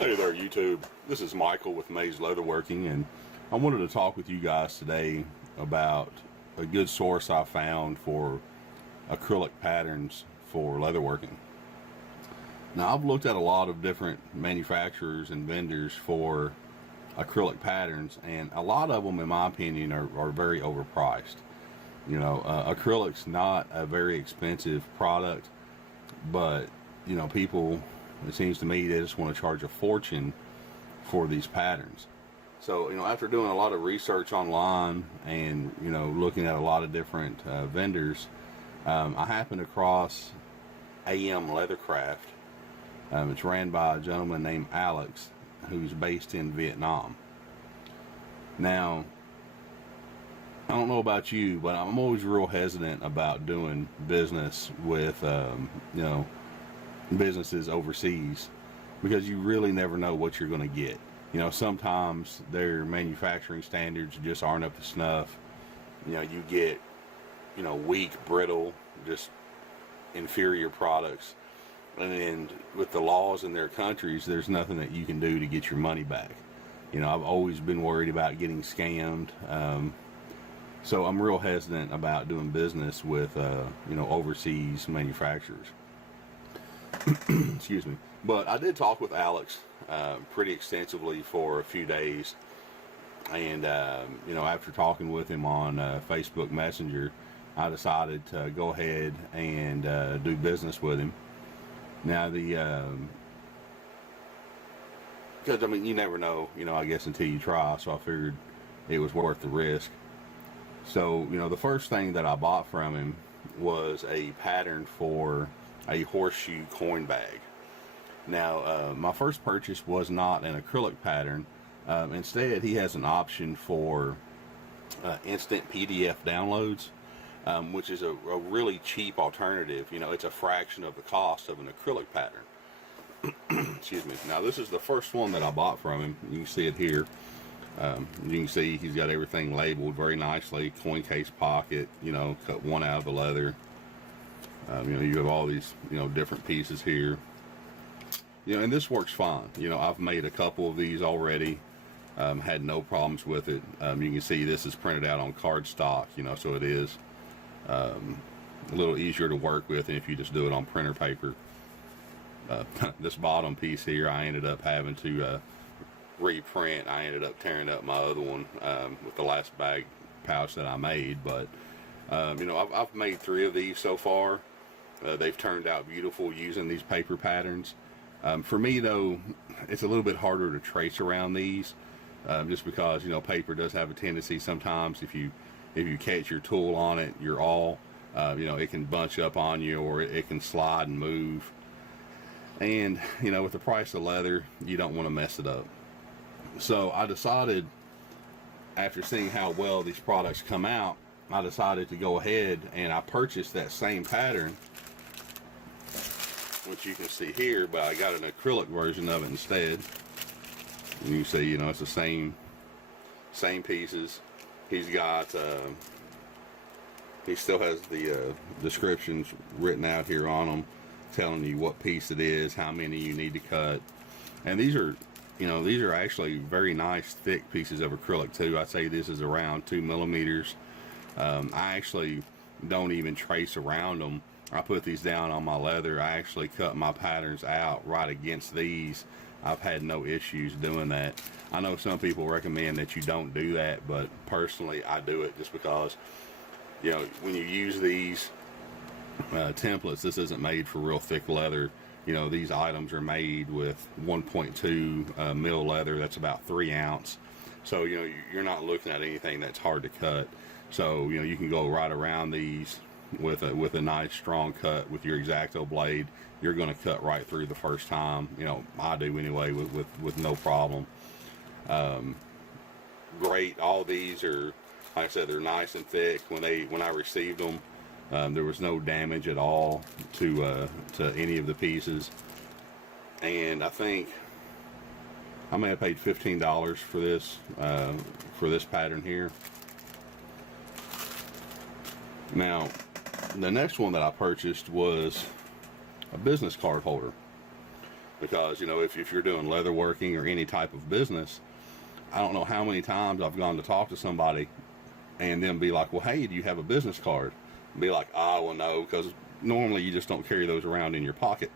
Hey there YouTube, this is Michael with Leatherworking, and I wanted to talk with you guys today about a good source I found for acrylic patterns for leatherworking. Now, I've looked at a lot of different manufacturers and vendors for acrylic patterns, and a lot of them in my opinion are very overpriced. You know, acrylic's not a very expensive product, but you know, people, it seems to me, they just want to charge a fortune for these patterns. So, you know, after doing a lot of research online and, you know, looking at a lot of different vendors, I happened across AM-Leathercraft. It's ran by a gentleman named Alex, who's based in Vietnam. Now, I don't know about you, but I'm always real hesitant about doing business with, you know, businesses overseas, because you really never know what you're going to get. You know, sometimes their manufacturing standards just aren't up to snuff. You know, you get, you know, weak, brittle, just inferior products. And then with the laws in their countries, there's nothing that you can do to get your money back. You know, I've always been worried about getting scammed. So I'm real hesitant about doing business with, you know, overseas manufacturers. Excuse me. But I did talk with Alex pretty extensively for a few days, and you know, after talking with him on Facebook Messenger, I decided to go ahead and do business with him. Now, because I mean, you never know, you know, I guess until you try. So I figured it was worth the risk. So, you know, the first thing that I bought from him was a pattern for a horseshoe coin bag. Now, my first purchase was not an acrylic pattern. Instead, he has an option for instant PDF downloads, which is a really cheap alternative. You know, it's a fraction of the cost of an acrylic pattern. Excuse me. Now, this is the first one that I bought from him. You can see it here. You can see he's got everything labeled very nicely. Coin case pocket, you know, cut one out of the leather. You know, you have all these, you know, different pieces here. You know, and this works fine. You know, I've made a couple of these already. Had no problems with it. You can see this is printed out on cardstock, you know, so it is a little easier to work with than if you just do it on printer paper. This bottom piece here, I ended up having to reprint. I ended up tearing up my other one with the last bag pouch that I made. But you know, I've made 3 of these so far. They've turned out beautiful using these paper patterns. For me though, it's a little bit harder to trace around these, just because, you know, paper does have a tendency sometimes, if you catch your tool on it, you're all, you know, it can bunch up on you, or it can slide and move. And, you know, with the price of leather, you don't want to mess it up. So I decided, after seeing how well these products come out, I decided to go ahead and I purchased that same pattern, which you can see here, but I got an acrylic version of it instead. And you can see, you know, it's the same pieces. He's got, he still has the descriptions written out here on them, telling you what piece it is, how many you need to cut. And these are, you know, these are actually very nice thick pieces of acrylic too. I'd say this is around 2 millimeters. I actually don't even trace around them. I put these down on my leather. I actually cut my patterns out right against these. I've had no issues doing that. I know some people recommend that you don't do that, but personally I do it just because, you know, when you use these templates, this isn't made for real thick leather. You know, these items are made with 1.2 mil leather. That's about 3 ounce. So, you know, you're not looking at anything that's hard to cut. So, you know, you can go right around these with a nice strong cut with your X-Acto blade. You're going to cut right through the first time. You know, I do anyway, with no problem. Great. All these are, like I said, they're nice and thick. When I received them, there was no damage at all to any of the pieces. And I think I may have paid $15 for this pattern here. Now, the next one that I purchased was a business card holder. because, you know, if you're doing leatherworking or any type of business, I don't know how many times I've gone to talk to somebody and then be like, well, hey, do you have a business card? And be like, ah, well, no, because normally you just don't carry those around in your pocket.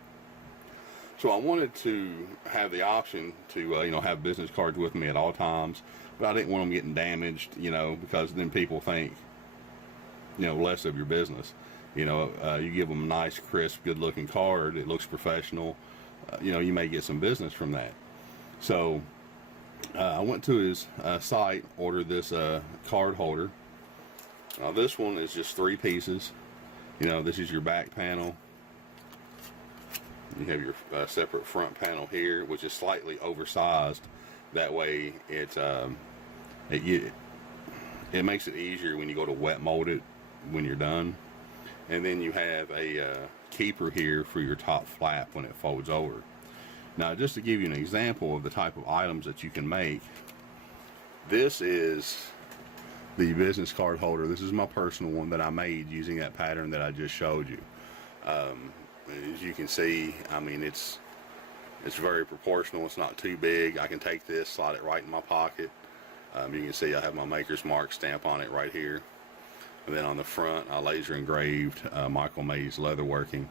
So I wanted to have the option to, you know, have business cards with me at all times, but I didn't want them getting damaged, you know, because then people think, you know, less of your business. You know, you give them a nice, crisp, good-looking card. It looks professional. You know, you may get some business from that. So I went to his site, ordered this card holder. Now this one is just 3 pieces. You know, this is your back panel. You have your separate front panel here, which is slightly oversized. That way, it makes it easier when you go to wet mold it when you're done. And then you have a keeper here for your top flap when it folds over. Now, just to give you an example of the type of items that you can make, this is the business card holder. This is my personal one that I made using that pattern that I just showed you. As you can see, I mean, it's very proportional. It's not too big. I can take this, slide it right in my pocket. You can see I have my maker's mark stamp on it right here. And then on the front, I laser engraved Michael Mays Leatherworking.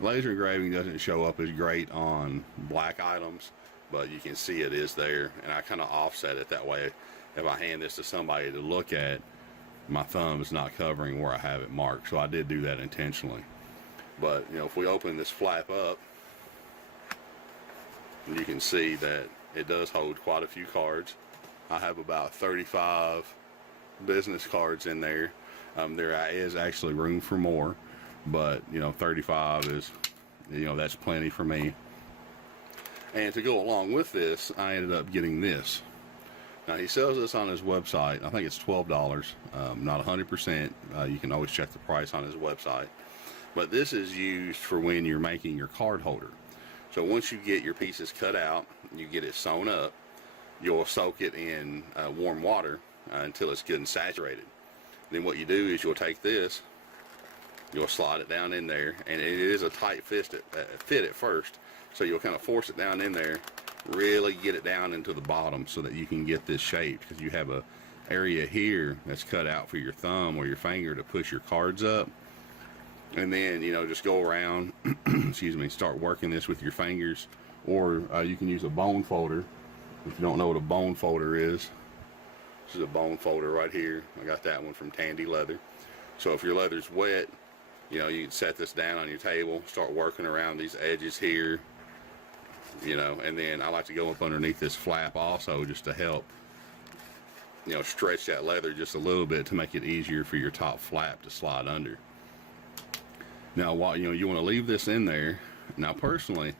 Laser engraving doesn't show up as great on black items, but you can see it is there. And I kind of offset it that way. If I hand this to somebody to look at, my thumb is not covering where I have it marked. So I did do that intentionally. But, you know, if we open this flap up, you can see that it does hold quite a few cards. I have about 35 business cards in there. There is actually room for more, but, you know, 35 is, you know, that's plenty for me. And to go along with this, I ended up getting this. Now, he sells this on his website. I think it's $12, not 100%. You can always check the price on his website. But this is used for when you're making your card holder. So once you get your pieces cut out, you get it sewn up, you'll soak it in warm water until it's good and saturated. Then what you do is you'll take this, you'll slide it down in there, and it is a tight fit at first, so you'll kind of force it down in there, really get it down into the bottom so that you can get this shaped, because you have a area here that's cut out for your thumb or your finger to push your cards up. And then, you know, just go around, excuse me, start working this with your fingers, or you can use a bone folder. If you don't know what a bone folder is, this is a bone folder right here. I got that one from Tandy Leather. So if your leather's wet, you know, you can set this down on your table, start working around these edges here, you know, and then I like to go up underneath this flap also just to help, you know, stretch that leather just a little bit to make it easier for your top flap to slide under. Now, while, you know, you want to leave this in there. Now, personally,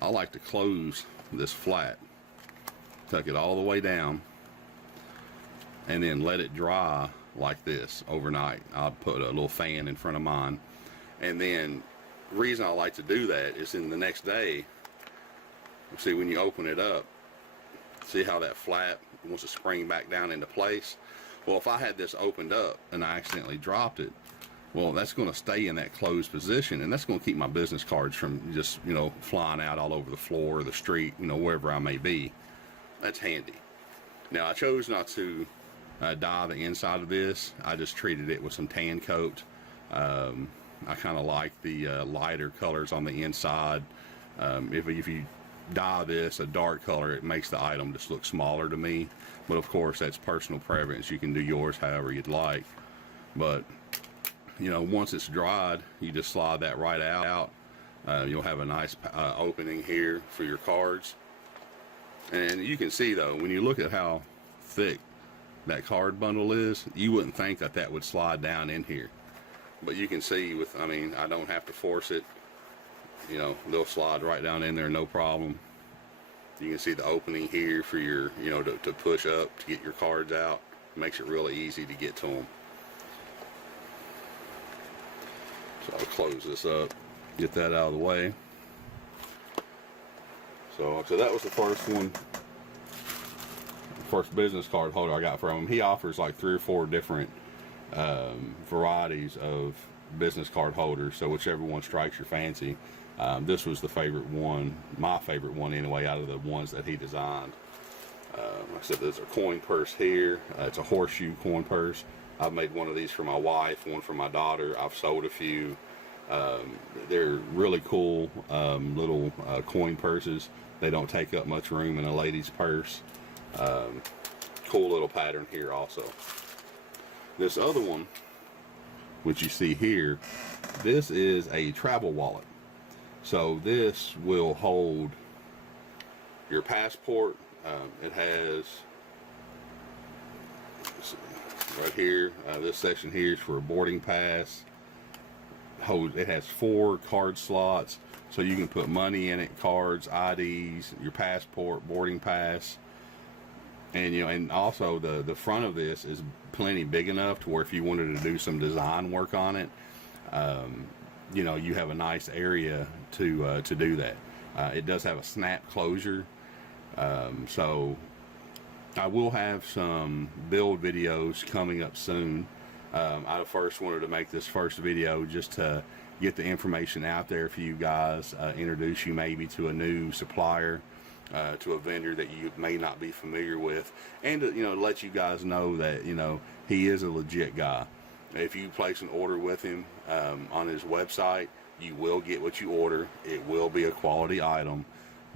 I like to close this flat, tuck it all the way down, and then let it dry like this overnight. I'll put a little fan in front of mine. And then the reason I like to do that is in the next day, see, when you open it up, see how that flap wants to spring back down into place? Well, if I had this opened up and I accidentally dropped it, well, that's going to stay in that closed position, and that's going to keep my business cards from just, you know, flying out all over the floor or the street, you know, wherever I may be. That's handy. Now, I chose not to dye the inside of this. I just treated it with some tan coat. I kind of like the lighter colors on the inside. If you dye this a dark color, it makes the item just look smaller to me. But of course, that's personal preference. You can do yours however you'd like. But, you know, once it's dried, you just slide that right out. You'll have a nice opening here for your cards. And you can see, though, when you look at how thick that card bundle is, you wouldn't think that that would slide down in here. But you can see with, I mean, I don't have to force it. You know, they'll slide right down in there, no problem. You can see the opening here for your, you know, to push up to get your cards out. It makes it really easy to get to them. So I'll close this up, get that out of the way. So that was the first one, first business card holder I got from him. He offers like 3 or 4 different varieties of business card holders, so whichever one strikes your fancy, This was the favorite one, my favorite one anyway, out of the ones that he designed. Like I said, there's a coin purse here. It's a horseshoe coin purse. I've made one of these for my wife, one for my daughter. I've sold a few. They're really cool little coin purses. They don't take up much room in a lady's purse. Cool little pattern here also. This other one, which you see here, this is a travel wallet. So this will hold your passport. It has, right here, this section here is for a boarding pass. It has 4 card slots, so you can put money in it, cards, IDs, your passport, boarding pass. And and also the front of this is plenty big enough to where if you wanted to do some design work on it, you have a nice area to do that. It does have a snap closure. So I will have some build videos coming up soon. I first wanted to make this first video just to get the information out there for you guys, introduce you maybe to a new supplier, to a vendor that you may not be familiar with, and to, let you guys know that, he is a legit guy. If you place an order with him on his website, you will get what you order. It will be a quality item.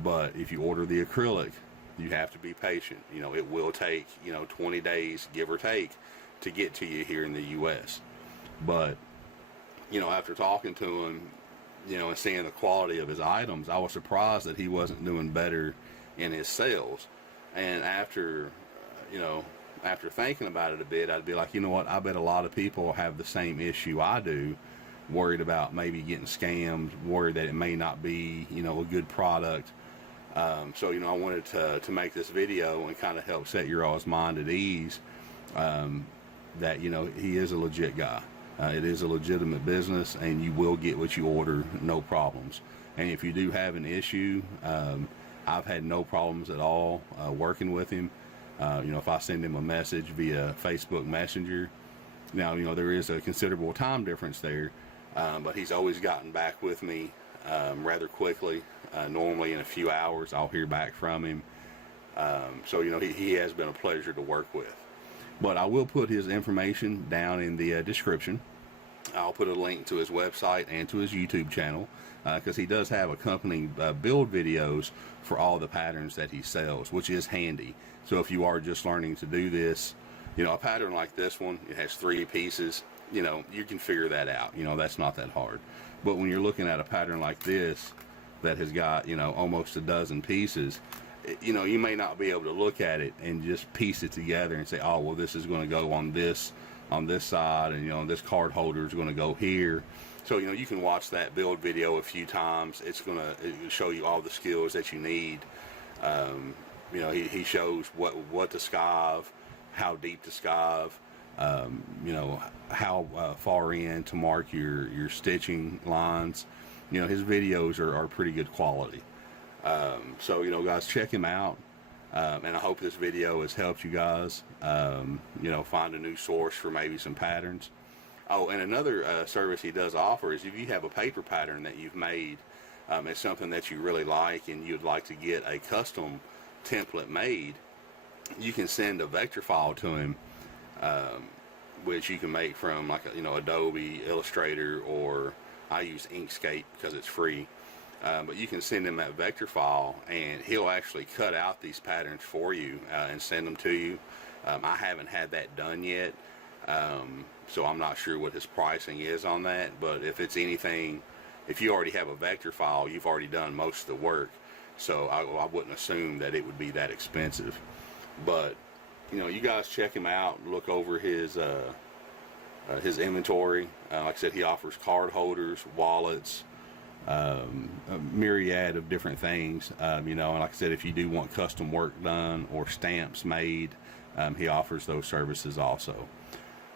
But if you order the acrylic, you have to be patient. It will take, 20 days, give or take, to get to you here in the U.S. But, after talking to him, and seeing the quality of his items, I was surprised that he wasn't doing better in his sales. And after thinking about it a bit, I'd be like, what, I bet a lot of people have the same issue I do, worried about maybe getting scammed, worried that it may not be, a good product. So, I wanted to make this video and kind of help set your all's mind at ease, that, he is a legit guy. It is a legitimate business, and you will get what you order, no problems. And if you do have an issue, I've had no problems at all working with him. If I send him a message via Facebook Messenger, now, there is a considerable time difference there, but he's always gotten back with me rather quickly. Normally in a few hours I'll hear back from him. So he has been a pleasure to work with. But I will put his information down in the description. I'll put a link to his website and to his YouTube channel, because he does have accompanying build videos for all the patterns that he sells, which is handy. So if you are just learning to do this, a pattern like this one, it has 3 pieces, you can figure that out. That's not that hard. But when you're looking at a pattern like this that has got, almost a dozen pieces, you may not be able to look at it and just piece it together and say, oh, well, this is going to go on this side, and this card holder is going to go here. So you can watch that build video a few times. It's going to show you all the skills that you need. He shows what to skive, how deep to skive, how far in to mark your stitching lines. His videos are pretty good quality. So guys, check him out, and I hope this video has helped you guys find a new source for maybe some patterns. Oh, and another service he does offer is if you have a paper pattern that you've made, it's something that you really like and you'd like to get a custom template made, you can send a vector file to him, which you can make from like Adobe Illustrator, or I use Inkscape because it's free. But you can send him that vector file, and he'll actually cut out these patterns for you and send them to you. I haven't had that done yet, so I'm not sure what his pricing is on that. But if it's anything, if you already have a vector file, you've already done most of the work, so I wouldn't assume that it would be that expensive. But you guys check him out, look over his inventory. Like I said, he offers card holders, wallets, a myriad of different things. And like I said, if you do want custom work done or stamps made, he offers those services also.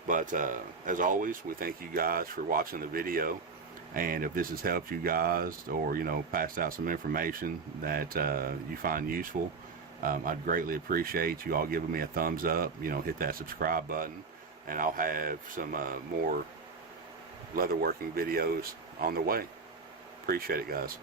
But as always, we thank you guys for watching the video, and if this has helped you guys, or passed out some information that you find useful, I'd greatly appreciate you all giving me a thumbs up. Hit that subscribe button, and I'll have some more leatherworking videos on the way. Appreciate it, guys.